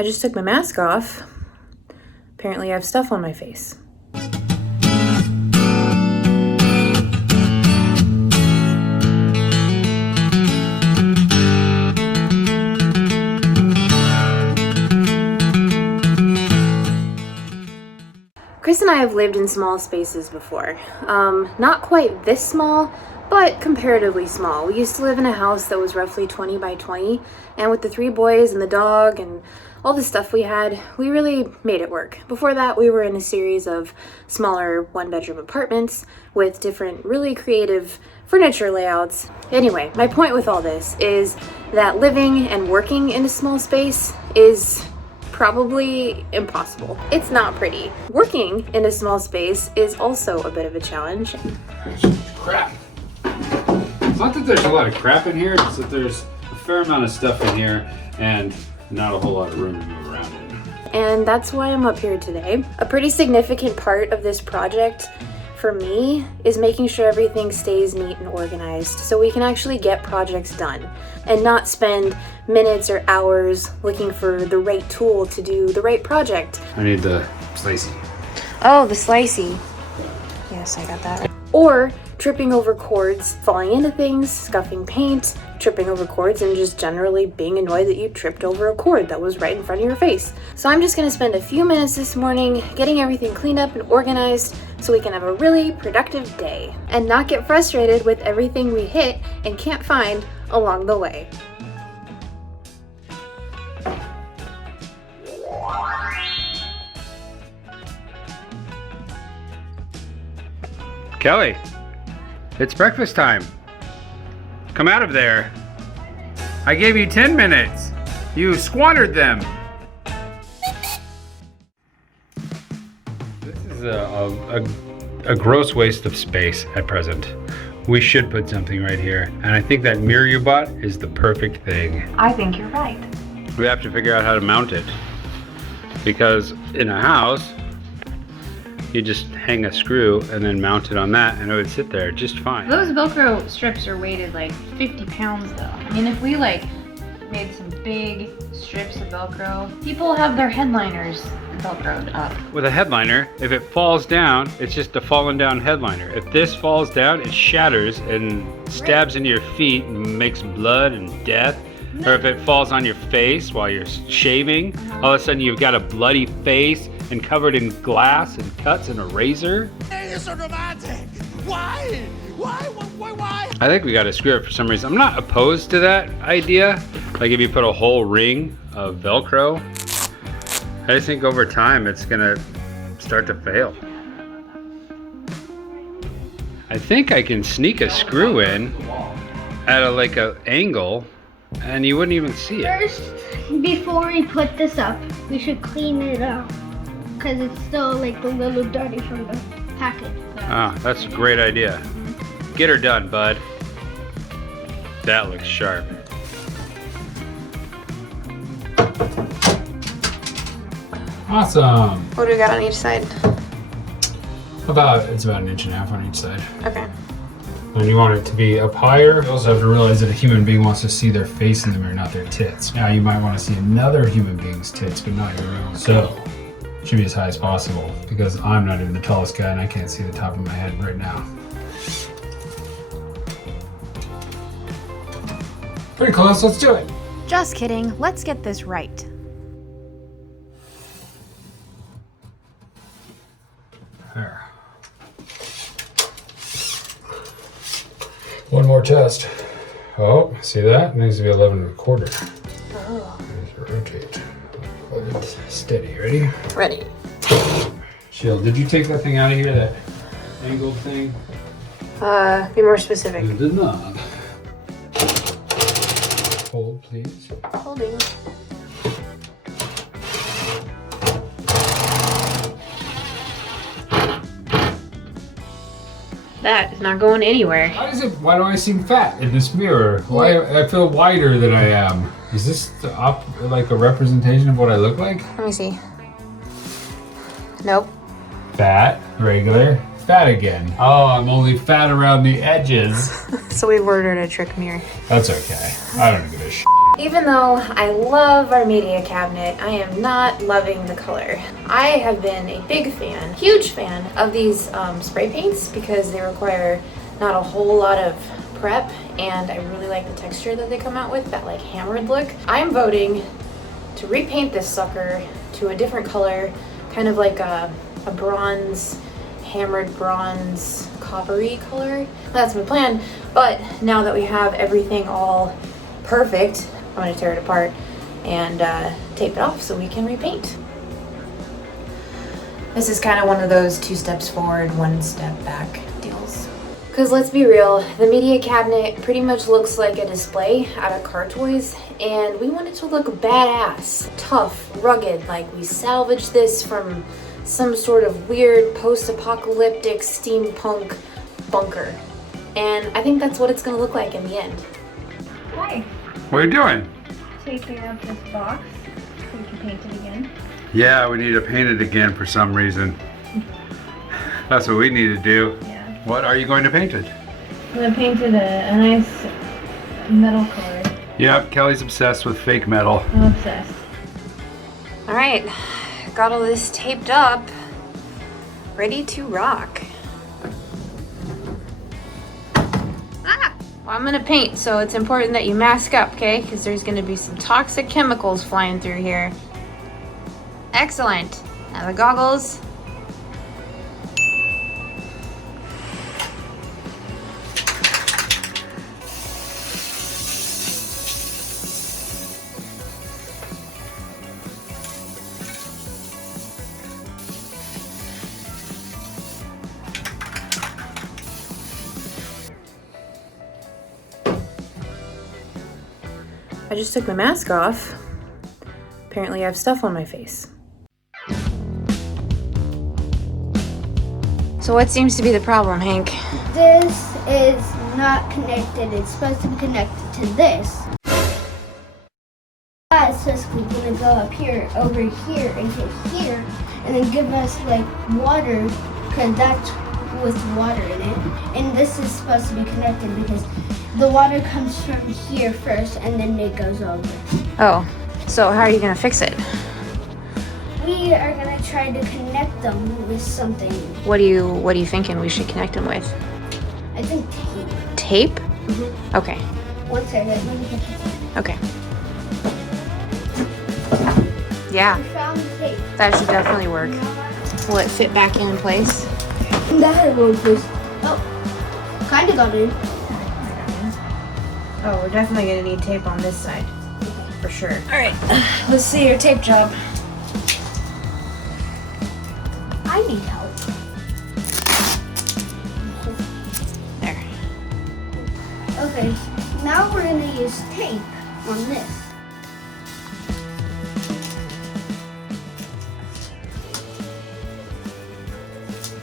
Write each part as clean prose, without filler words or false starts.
I just took my mask off. Apparently I have stuff on my face. Chris and I have lived in small spaces before. Not quite this small, but comparatively small. We used to live in a house that was roughly 20 by 20, and with the 3 boys and the dog and all the stuff we had, we really made it work. Before that, we were in a series of smaller 1-bedroom apartments with different really creative furniture layouts. Anyway, my point with all this is that living and working in a small space is probably impossible. It's not pretty. Working in a small space is also a bit of a challenge. Crap. It's not that there's a lot of crap in here, it's that there's a fair amount of stuff in here and not a whole lot of room to move around in. And that's why I'm up here today. A pretty significant part of this project for me is making sure everything stays neat and organized so we can actually get projects done and not spend minutes or hours looking for the right tool to do the right project. I need the slicey. Oh, the slicey. Yes, I got that. Or tripping over cords, falling into things, scuffing paint, tripping over cords, and just generally being annoyed that you tripped over a cord that was right in front of your face. So I'm just gonna spend a few minutes this morning getting everything cleaned up and organized so we can have a really productive day and not get frustrated with everything we hit and can't find along the way. Kelly, it's breakfast time. Come out of there. I gave you 10 minutes. You squandered them. This is a gross waste of space at present. We should put something right here. And I think that mirror you bought is the perfect thing. I think you're right. We have to figure out how to mount it. Because in a house, you just hang a screw and then mount it on that and it would sit there just fine. Those Velcro strips are weighted like 50 pounds though. I mean, if we like made some big strips of Velcro, people have their headliners Velcroed up. With a headliner, if it falls down, it's just a fallen down headliner. If this falls down, it shatters and stabs into your feet and makes blood and death. Or if it falls on your face while you're shaving, all of a sudden you've got a bloody face and covered in glass and cuts and a razor. You're so dramatic. Why? Why? I think we got to screw it for some reason. I'm not opposed to that idea. Like if you put a whole ring of Velcro. I just think over time it's gonna start to fail. I think I can sneak a screw in at a angle and you wouldn't even see it. First, before we put this up, we should clean it up because it's still like a little dirty from the package. Ah, that's a great idea. Get her done, bud. That looks sharp. Awesome. What do we got on each side? It's about 1.5 inches on each side. Okay. And you want it to be up higher. You also have to realize that a human being wants to see their face in the mirror, not their tits. Now you might want to see another human being's tits, but not your own. So, it should be as high as possible because I'm not even the tallest guy and I can't see the top of my head right now. Pretty close, let's do it. Just kidding, let's get this right. There. One more test. Oh, see that? It needs to be 11.25. Oh. Rotate. Hold it steady. Ready? Ready. Jill, did you take that thing out of here? That angled thing? Be more specific. You did not. Hold, please. Holding. That is not going anywhere. Why do I seem fat in this mirror? Why I feel wider than I am? Is this like a representation of what I look like? Let me see. Nope. Fat, regular, fat again. Oh, I'm only fat around the edges. So we've ordered a trick mirror. That's okay. I don't give a sh**. Even though I love our media cabinet, I am not loving the color. I have been a big fan, huge fan of these spray paints because they require not a whole lot of prep, and I really like the texture that they come out with, that like hammered look. I'm voting to repaint this sucker to a different color, kind of like a bronze, hammered bronze, coppery color. That's my plan, but now that we have everything all perfect, I'm gonna tear it apart and tape it off so we can repaint. This is kind of one of those 2 steps forward, 1 step back deals. Because let's be real, the media cabinet pretty much looks like a display out of car toys, and we want it to look badass, tough, rugged, like we salvaged this from some sort of weird post-apocalyptic steampunk bunker. And I think that's what it's gonna look like in the end. Hi. What are you doing? Taping up this box so we can paint it again. Yeah, we need to paint it again for some reason. That's what we need to do. Yeah. What are you going to paint it? I'm gonna paint it a nice metal color. Yep, Kelly's obsessed with fake metal. I'm obsessed. All right, got all this taped up, ready to rock. Well, I'm gonna paint, so it's important that you mask up, okay? Because there's gonna be some toxic chemicals flying through here. Excellent. Now the goggles. I just took my mask off. Apparently I have stuff on my face. So what seems to be the problem, Hank? This is not connected. It's supposed to be connected to this. That's basically gonna go up here, over here, and hit here, and then give us like water, because that's with water in it. And this is supposed to be connected because the water comes from here first, and then it goes over. Oh, so how are you gonna fix it? We are gonna try to connect them with something. What are you thinking we should connect them with? I think tape. Tape? Mm-hmm. Okay. 1 second, let me get this. Okay. Yeah, We found the tape. that should definitely work. Will it fit back in place? That one was. Oh, kind of got in. Oh, we're definitely gonna need tape on this side. For sure. All right, let's see your tape job. I need help. There. Okay, now we're gonna use tape on this.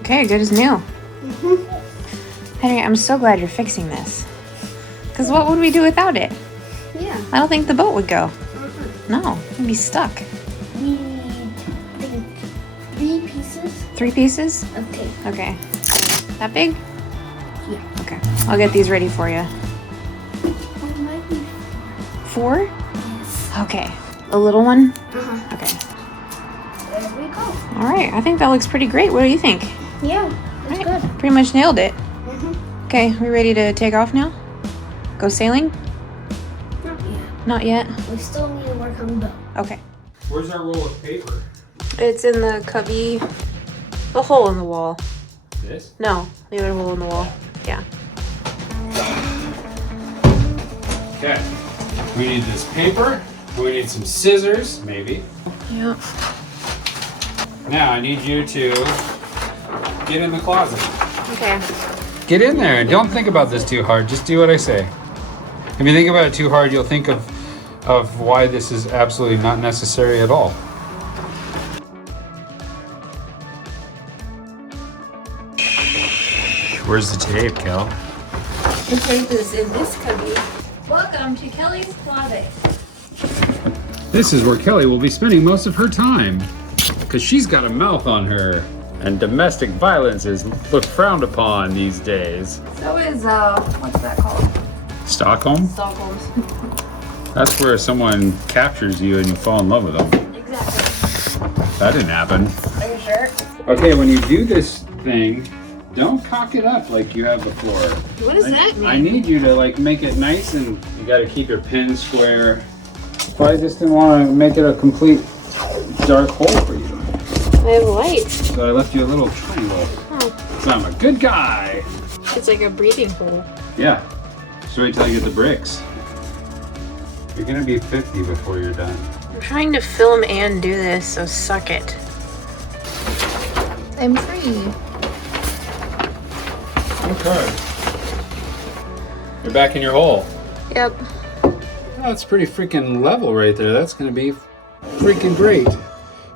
Okay, good as new. Henry, I'm so glad you're fixing this. Because what would we do without it? Yeah. I don't think the boat would go. No, we'd be stuck. We need, I think, 3 pieces 3 pieces? of tape. Okay. That big? Yeah. Okay. I'll get these ready for you. It might be 4? yes. Okay. A little one? Uh-huh. Okay. There we go. All right. I think that looks pretty great. What do you think? Yeah, that's All right. good. Pretty much nailed it. Mm-hmm. Okay, we ready to take off now? Go sailing? Not yet. Not yet. We still need to work on the boat. Okay. Where's our roll of paper? It's in the cubby. The hole in the wall. This? No, the other hole in the wall. Yeah. Okay. We need this paper. We need some scissors, maybe. Yeah. Now I need you to get in the closet. Okay. Get in there and don't think about this too hard. Just do what I say. If you think about it too hard, you'll think of why this is absolutely not necessary at all. Where's the tape, Kel? The tape is in this cubby. Welcome to Kelly's closet. This is where Kelly will be spending most of her time. Because she's got a mouth on her. And domestic violence is looked frowned upon these days. So is, what's that called? Stockholm? Stockholm's. That's where someone captures you and you fall in love with them. Exactly. That didn't happen. Are you sure? Okay, when you do this thing, don't cock it up like you have before. What does that mean? I need you to like make it nice, and you gotta keep your pin square. So I just didn't want to make it a complete dark hole for you. I have light. So I left you a little triangle. Oh. So I'm a good guy. It's like a breathing hole. Yeah. So wait till you get the bricks. You're gonna be 50 before you're done. I'm trying to film and do this, so suck it. I'm free. Okay. You're back in your hole. Yep. That's pretty freaking level right there. That's gonna be freaking great.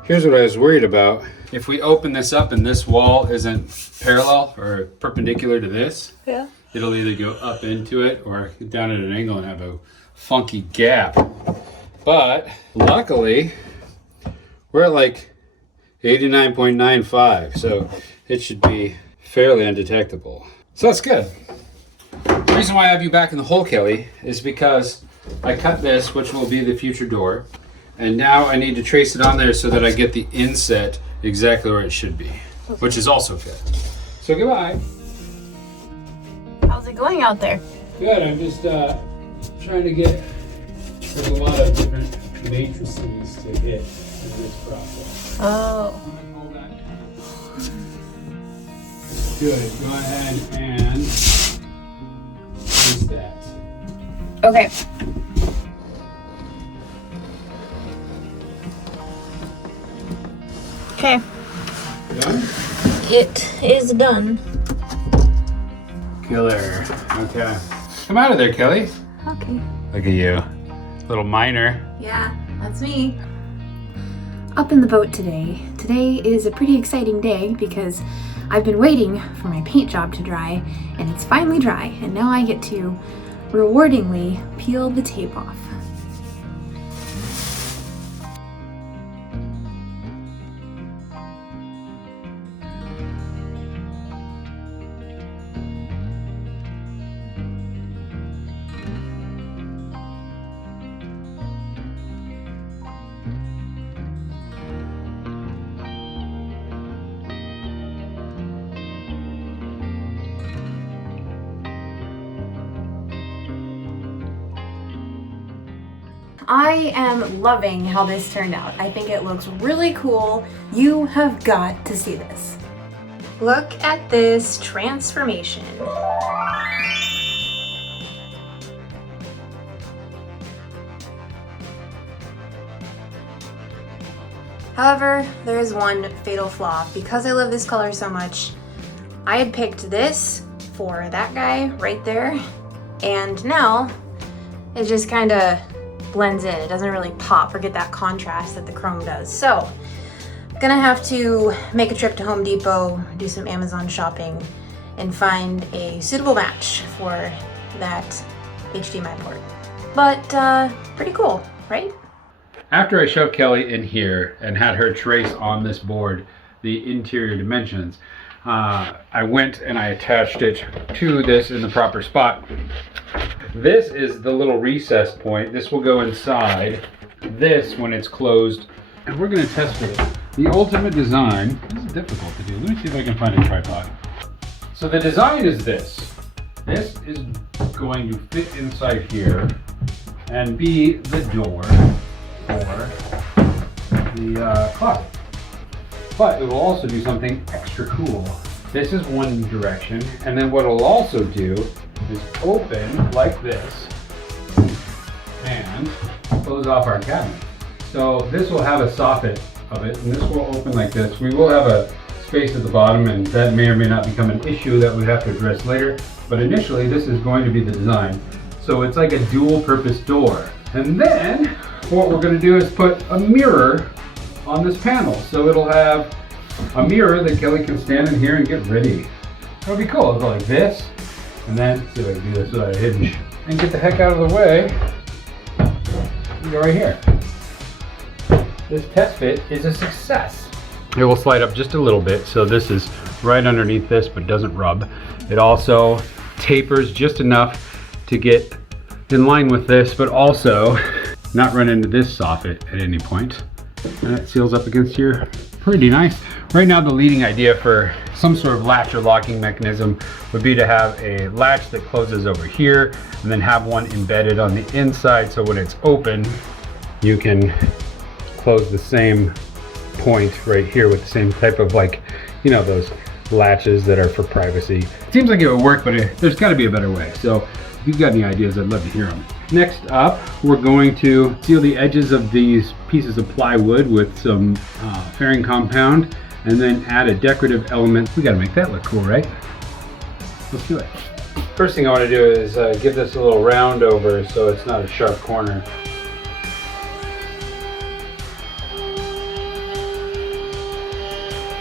Here's what I was worried about. If we open this up and this wall isn't parallel or perpendicular to this, Yeah. it'll either go up into it or down at an angle and have a funky gap. But luckily, we're at like 89.95, so it should be fairly undetectable. So that's good. The reason why I have you back in the hole, Kelly, is because I cut this, which will be the future door, and now I need to trace it on there so that I get the inset exactly where it should be, which is also good. So goodbye. How's it going out there? Good, I'm just trying to get, there's a lot of different matrices to hit in this process. Oh. Good, go ahead and use that. Okay. Okay. Done? It is done. Killer. Okay. Come out of there, Kelly. Okay. Look at you. Little miner. Yeah, that's me. Up in the boat today. Today is a pretty exciting day because I've been waiting for my paint job to dry, and it's finally dry, and now I get to rewardingly peel the tape off. I am loving how this turned out. I think it looks really cool. You have got to see this. Look at this transformation. However, there is one fatal flaw. Because I love this color so much, I had picked this for that guy right there, and now it just kind of blends in. It doesn't really pop or get that contrast that the chrome does. So I'm gonna have to make a trip to Home Depot, do some Amazon shopping, and find a suitable match for that HDMI port. But pretty cool, right? After I shoved Kelly in here and had her trace on this board the interior dimensions, I went and I attached it to this in the proper spot. This is the little recess point. This will go inside this when it's closed, and we're going to test it. The ultimate design, this is difficult to do. Let me see if I can find a tripod. So the design is this. This is going to fit inside here and be the door for the closet. But it will also do something extra cool. This is one direction, and then what it'll also do is open like this and close off our cabinet. So this will have a soffit of it, and this will open like this. We will have a space at the bottom, and that may or may not become an issue that we have to address later. But initially, this is going to be the design. So it's like a dual purpose door. And then what we're going to do is put a mirror on this panel. So it'll have a mirror that Kelly can stand in here and get ready. That'll be cool. It'll go like this, and then see if I can do this without a hinge. And get the heck out of the way. And go right here. This test fit is a success. It will slide up just a little bit, so this is right underneath this but doesn't rub. It also tapers just enough to get in line with this, but also not run into this soffit at any point. And that seals up against here pretty nice. Right now the leading idea for some sort of latch or locking mechanism would be to have a latch that closes over here and then have one embedded on the inside, so when it's open you can close the same point right here with the same type of, like, you know, those latches that are for privacy. Seems like it would work, but there's got to be a better way. So if you've got any ideas, I'd love to hear them. Next up, we're going to seal the edges of these pieces of plywood with some fairing compound and then add a decorative element. We got to make that look cool, right? Let's do it. First thing I want to do is give this a little round over so it's not a sharp corner.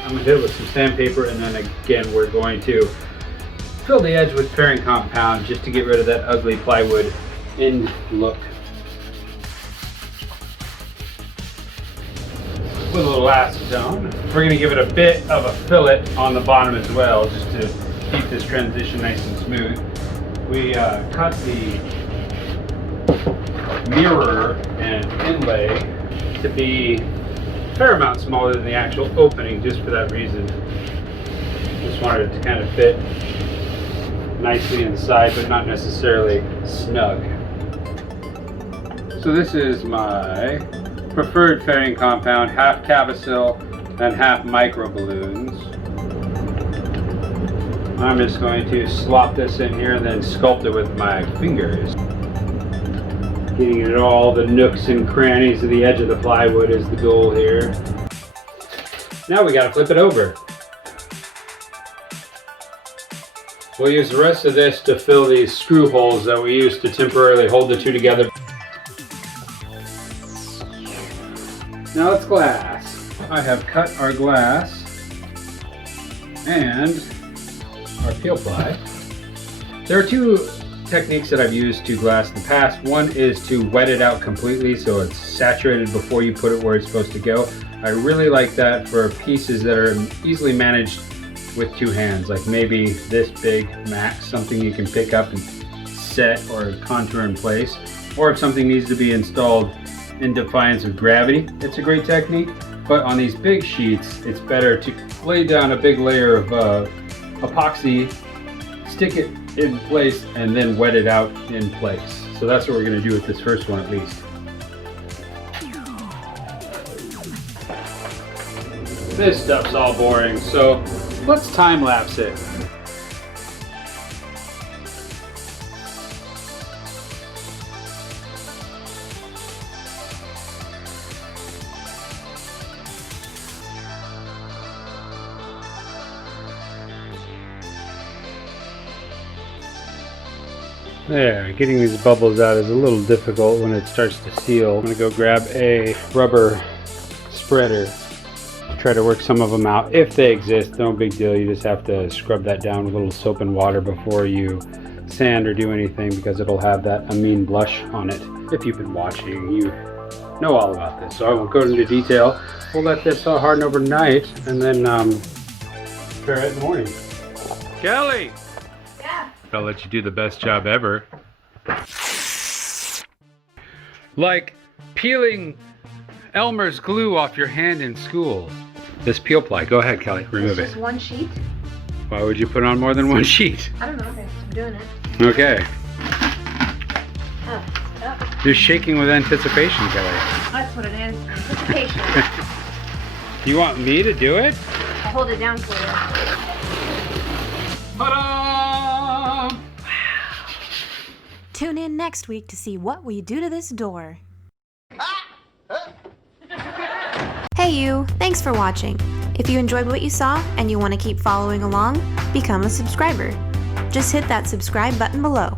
I'm going to hit it with some sandpaper, and then again we're going to fill the edge with fairing compound just to get rid of that ugly plywood end look. With a little acetone. We're going to give it a bit of a fillet on the bottom as well, just to keep this transition nice and smooth. We cut the mirror and inlay to be a fair amount smaller than the actual opening, just for that reason. Just wanted it to kind of fit nicely inside, but not necessarily snug. So this is my preferred fairing compound, half Cavasil and half micro balloons. I'm just going to slop this in here and then sculpt it with my fingers. Getting it all the nooks and crannies of the edge of the plywood is the goal here. Now we gotta flip it over. We'll use the rest of this to fill these screw holes that we used to temporarily hold the two together. Now it's glass. I have cut our glass and our peel ply. There are two techniques that I've used to glass in the past. One is to wet it out completely so it's saturated before you put it where it's supposed to go. I really like that for pieces that are easily managed with two hands, like maybe this big max, something you can pick up and set or contour in place, or if something needs to be installed in defiance of gravity, it's a great technique. But on these big sheets, it's better to lay down a big layer of epoxy, stick it in place, and then wet it out in place. So that's what we're going to do with this first one at least. This stuff's all boring, so let's time lapse it. There, getting these bubbles out is a little difficult when it starts to seal. I'm going to go grab a rubber spreader to try to work some of them out. If they exist, no big deal. You just have to scrub that down with a little soap and water before you sand or do anything, because it'll have that amine blush on it. If you've been watching, you know all about this, so I won't go into detail. We'll let this harden overnight and then prepare it in the morning. Kelly! I'll let you do the best job ever. Like peeling Elmer's glue off your hand in school. This peel ply. Go ahead, Kelly. Remove It's just it. one sheet? Why would you put on more than one sheet? I don't know. Okay, I'm doing it. Okay. Oh, oh. You're shaking with anticipation, Kelly. That's what it is. Anticipation. You want me to do it? I'll hold it down for you. Ta-da! Tune in next week to see what we do to this door. Hey you, thanks for watching. If you enjoyed what you saw and you want to keep following along, become a subscriber. Just hit that subscribe button below.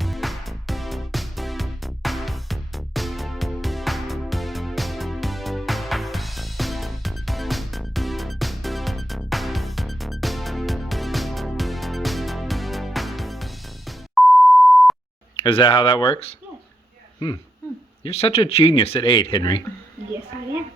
Is that how that works? Yeah. You're such a genius at 8, Henry. Yes, I am.